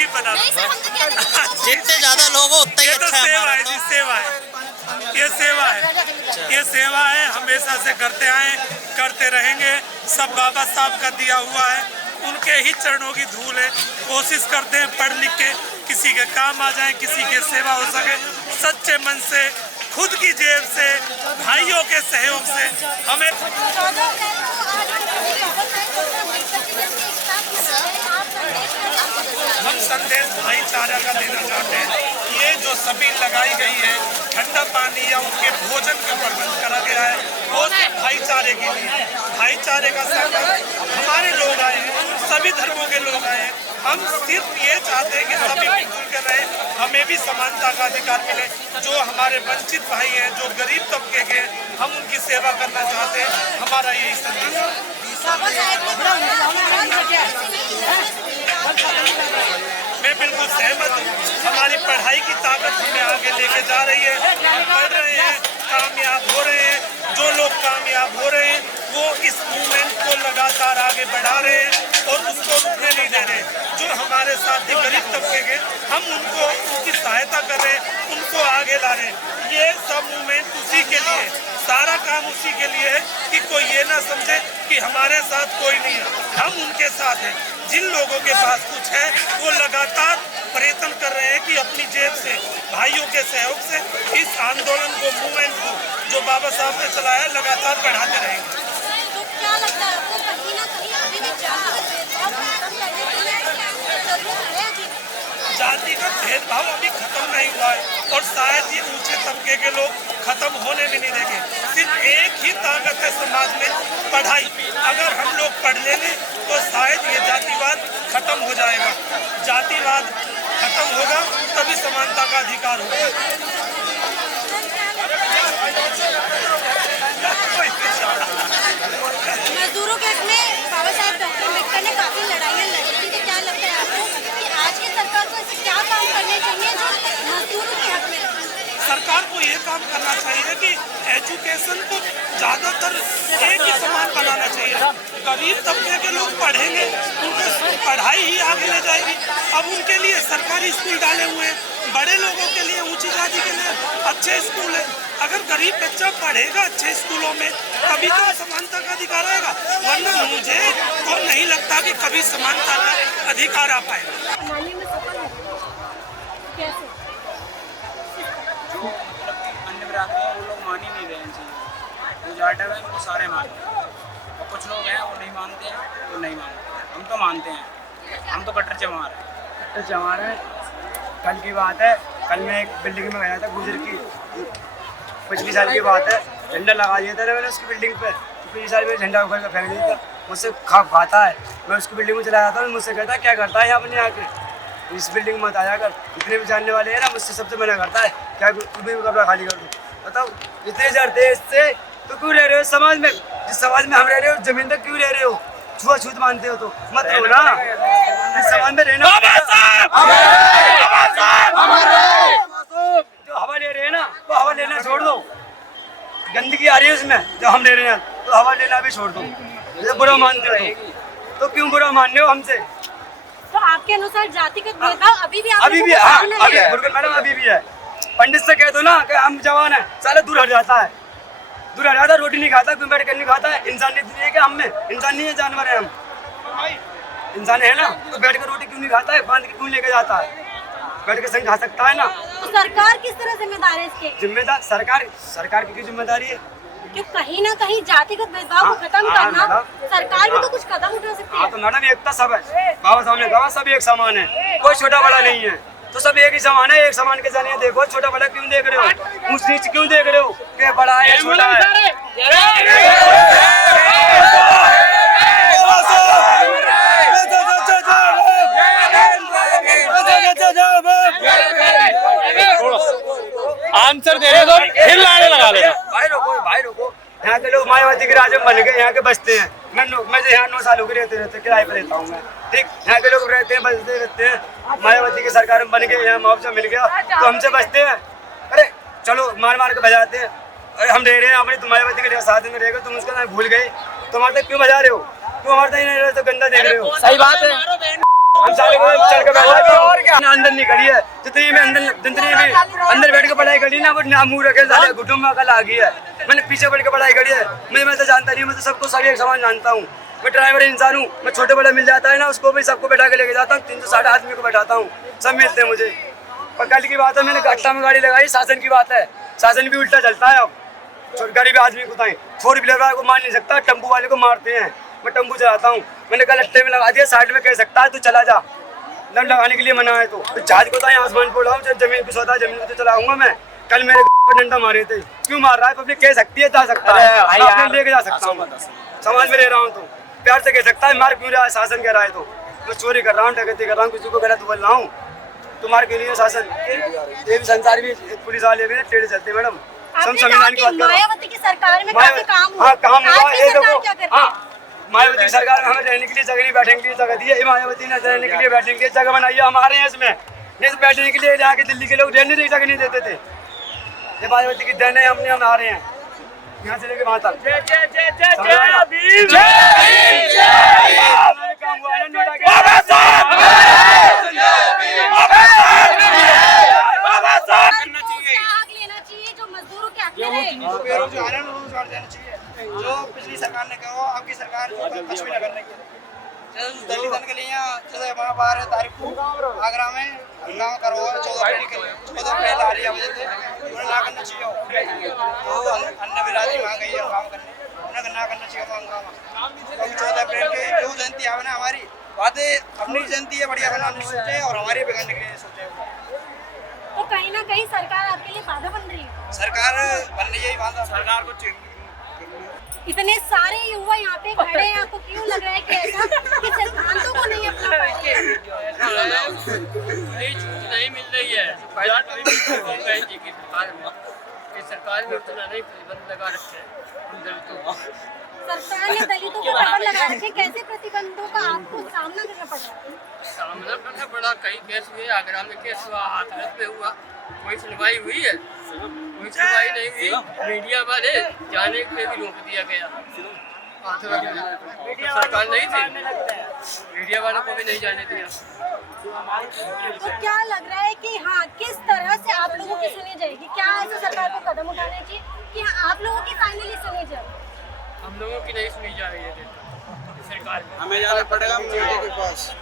ही बना दो। जितने ज्यादा लोग हो उतना ही ये तो अच्छा है सेवा हमारा है तो। जी, सेवा है, ये सेवा है, ये सेवा है, हमेशा से करते आए, करते रहेंगे। सब बाबा साहब का दिया हुआ है, उनके ही चरणों की धूल है। कोशिश करते हैं पढ़ लिख के किसी के काम आ जाए, किसी के सेवा हो सके, सच्चे मन से, खुद की जेब से, भाइयों के सहयोग से। हमें हम संदेश भाईचारा का देना चाहते हैं। ये जो छबील लगाई गई है, ठंडा पानी या उनके भोजन का प्रबंध करा गया है, वो सिर्फ भाईचारे के लिए, भाईचारे का संकल्प। हमारे लोग आए हैं, सभी धर्मों के लोग आए हैं। हम सिर्फ ये चाहते हैं कि सभी मिलजुल कर रहे, हमें भी समानता का अधिकार मिले। जो हमारे वंचित भाई हैं, जो गरीब तबके के, हम उनकी सेवा करना चाहते हैं। हमारा यही संदेश है। मैं बिल्कुल सहमत हूँ। हमारी पढ़ाई की ताकत हमें आगे लेके जा रही है। हम पढ़ रहे हैं, कामयाब हो रहे हैं। जो लोग कामयाब हो रहे हैं वो इस मूवमेंट को लगातार आगे बढ़ा रहे हैं और उसको रुकने नहीं दे रहे। जो हमारे साथी गरीब तबके के, हम उनको उनकी सहायता कर रहे हैं, उनको आगे ला रहे हैं। ये सब मूवमेंट उसी के लिए, सारा काम उसी के लिए है कि कोई ये ना समझे कि हमारे साथ कोई नहीं है, हम उनके साथ हैं। जिन लोगों के पास कुछ है वो लगातार प्रयत्न कर रहे हैं कि अपनी जेब से, भाइयों के सहयोग से इस आंदोलन को, मूवमेंट को जो बाबा साहब ने चलाया, लगातार बढ़ाते रहेंगे। तो क्या लगता है आपको, कहीं ना कहीं अभी भी जातिगत भेदभाव अभी खत्म नहीं हुआ है और शायद ये ऊंचे तबके के लोग खत्म होने भी नहीं देंगे। सिर्फ एक ही ताकत है समाज में, पढ़ाई। अगर हम लोग पढ़ लेंगे तो शायद ये जातिवाद खत्म हो जाएगा। जातिवाद खत्म होगा तभी समानता का अधिकार होगा। मजदूरों के हक में बाबा साहब डॉक्टर अम्बेडकर ने काफी लड़ाइयाँ लड़ी थी। तो क्या लगता है आपको कि आज की सरकार को ऐसे क्या काम करने चाहिए जो मजदूरों के हक में रहे? सरकार को ये काम करना चाहिए कि एजुकेशन को ज़्यादातर एक ही समान बनाना चाहिए। गरीब तबके के लोग पढ़ेंगे, उनको पढ़ाई ही आगे ले जाएगी। अब उनके लिए सरकारी स्कूल डाले हुए हैं, बड़े लोगों के लिए, ऊंची जाति के लिए अच्छे स्कूल है। अगर गरीब बच्चा पढ़ेगा अच्छे स्कूलों में तभी तो समानता का अधिकार आएगा, वरना मुझे तो नहीं लगता कि कभी समानता का अधिकार आ पाएगा। मानने में सफल है कैसे? अन्य बिरादरी हैं वो लोग मान ही नहीं रहे हैं चीज़। जो जाट हैं वो सारे मानते हैं और कुछ लोग हैं वो नहीं मानते हैं, वो नहीं मानते। हम तो मानते हैं, हम तो कट्टर चमार हैं, कट्टर चमार हैं। कल की बात है, कल मैं एक बिल्डिंग में गया था, गुजर की पिछली साल की बात है। झंडा लगा दिया था मैंने उसकी बिल्डिंग पे, तो पिछली साल में झंडा ऊपर का फेंक दिया था। मुझसे खाता है, मैं उसकी बिल्डिंग में चला जाता हूँ, मुझसे कहता है क्या करता है यहाँ अपने आके, इस बिल्डिंग में मत आया कर। जितने भी जानने वाले हैं ना मुझसे सबसे मना करता है, क्या तू भी कपड़ा खाली कर दो। बताओ इतने डरते इससे तो क्यों रह रहे हो समाज में? जिस समाज में हम रह रहे हो जमीन तक क्यों रह रहे हो? छुआछूत मानते हो तो मत रहो ना, इस समाज में रहना। जो हवा ले रहे हैं ना वो हवा लेना छोड़ दो। गंदगी आ रही है उसमें जो हम ले रहे हैं, तो हवा लेना भी छोड़ दो। जब बुरा मानते हो तो क्यों बुरा मान रहे हो हमसे? तो आपके अनुसार जातिगत भेदभाव अभी भी अभी भी हाँ, अभी गुरगन मैडम अभी भी है। पंडित से कह दो ना कि हम जवान है, साला दूर हट जाता है, दूर हट जाता है। रोटी नहीं खाता, क्यों बैठ कर नहीं खाता है? इंसानियत नहीं है क्या हम में? इंसान नहीं है, जानवर है हम। इंसान है ना, तो बैठ कर रोटी क्यों नहीं खाता है? बांध के क्यों लेके जाता है? बैठ के संग खा सकता है ना। तो सरकार किस तरह जिम्मेदार है इसके? जिम्मेदार सरकार की जिम्मेदारी है कि कहीं ना कहीं जातिगत भेदभाव को खत्म करना, सरकार भी तो कुछ कदम उठा सकती है। हाँ तो मैडम एकता सब है, बाबा साहब ने कहा सब एक समान है, कोई छोटा बड़ा नहीं है, तो सब एक ही समान है। एक समान के जानिए देखो, छोटा बड़ा क्यों देख रहे हो? ऊंच नीच क्यों देख रहे हो कि बड़ा है छोटा है? आंसर दे रहे तो फिर लाने लगा लेना। भाई रोको। यहाँ के लोग मायावती के राज में बन गए, यहाँ के बसते हैं। मैं यहाँ 9 साल हो गए रहते किराए पर रहता हूँ मैं, ठीक। यहाँ के लोग रहते हैं, बसते रहते हैं। मायावती की सरकार में बन गए, यहाँ मुआवजा मिल गया तो हमसे बचते हैं। अरे चलो मार मार के बजाते हैं। अरे हम रह रहे हैं अपने, तुम मायावती के साथ में रह गए, तुम उसका नाम भूल गए, तुम हमारे तक क्यों बजा रहे हो? क्यों हमारे तक नहीं रहे, तो गंदा देख रहे हो? सही बात है। हम साले को चल के बैठा और क्या अंदर नहीं खड़ी है, जितनी में अंदर बैठ के पढ़ाई करी ना वो मुंह रखे साले घुटनों में अकल आ गई है। मैंने पीछे बैठ के पढ़ाई करी है, मैं तो जानता नहीं, मैं तो सबको सभी एक समान जानता हूँ। मैं ड्राइवर इंसान हूँ, मैं छोटे बड़े मिल जाता है ना उसको भी सबको बैठा के लेके जाता हूँ, 360 आदमी को बैठाता हूँ, सब मिलते हैं मुझे। पर कल की बात है, मैंने गट्टा में गाड़ी लगाई, शासन की बात है, शासन भी उल्टा चलता है। अब गरीब आदमी को 4 व्हीलर वाले को मार नहीं सकता, टेम्पो वाले को मारते हैं। मैं टेम्पो चलाता हूँ, मैंने कल अट्टे में लगा दिया, साइड में कह सकता है तू चला जा, दम लगाने के लिए मना है। तो जहाज को आसमान पर उड़ाऊं, जमीन पे सोता जमीन पे चलाऊंगा मैं। कल मेरे डंडा मारे थे, क्यों मार रहा है? पब्लिक कह सकती है, जा सकता है, लेके जा सकता हूँ, समाज में रह रहा हूँ तो प्यार से कह सकता है, मार क्यों रहा है? शासन कह रहा है तो मैं चोरी कर रहा हूँ, डकैती कर रहा हूँ, किसी को गलत बोल रहा हूँ, तुम्हारे के लिए शासन ये भी संसार भी पुलिस वाले भी टेढ़े चलते मैडम। सब संविधान की बात करो। मायावती की सरकार में काफी काम हुआ। हाँ काम हुआ, आज की सरकार क्या कर रही है? मायावती सरकार में हमें रहने के लिए जगह नहीं, बैठने के लिए जगह दी है। मायावती ने रहने के लिए बैठने के लिए जगह बनाई है हमारे यहाँ, इसमें नहीं बैठने के लिए यहाँ के दिल्ली के लोग रहने की जगह नहीं देते थे। ये मायावती की देन है, हमने हम आ रहे हैं यहाँ से लेके वहाँ तक। रोजगार देना चाहिए, जो पिछली सरकार ने कहा आपकी सरकार कुछ भी न करने के दलितन के लिए जैसे वहाँ 12 तारीख को आगरा में हंगामा करो, 14 अप्रैल आ रही है वजह से उन्हें ना करना चाहिए। तो अन्य बिरादरी वहाँ गई है हंगामा करने, उन्हें ना करना चाहिए हंगामा, क्योंकि 14 अप्रैल की जो जयंती आवे ना हमारी बातें अपनी जयंती है बढ़िया बनाने सोचे और हमारी बिगाड़ने के लिए सोचे। तो कहीं ना कहीं सरकार आपके लिए बाधा बन रही है। सरकार बन रही है, बाधा सरकार को इतने सारे युवा यहाँ पे खड़े हैं, आपको क्यों लग रहा है कि ऐसा कि सिद्धांतों को नहीं अपना पाएंगे? नहीं मिल रही है, सरकार में उतना नहीं प्रतिबंध लगा रखे दलितों। सरकार ने दलितों को प्रतिबंध लगा रखे, कैसे प्रतिबंधों का आपको सामना करना पड़ रहा है? सामना करना पड़ा, कई केस हुए, आगरा में केस हुआ, हाथरस पे हुआ, कोई सुनवाई हुई है? कोई सुनवाई नहीं हुई। मीडिया वाले जाने के लिए भी रोक दिया गया, हाथरस में तो सरकार नहीं थी, मीडिया वालों को भी नहीं जाने दिया। तो क्या लग रहा है कि हाँ किस तरह से आप लोगों की सुनी जाएगी? क्या ऐसे सरकार को कदम उठाने चाहिए कि हाँ आप लोगों की फाइनली सुनी जाए? हम लोगों की नहीं सुनी जा रही है सरकार, हमें जाना पड़ेगा मीडिया के पास।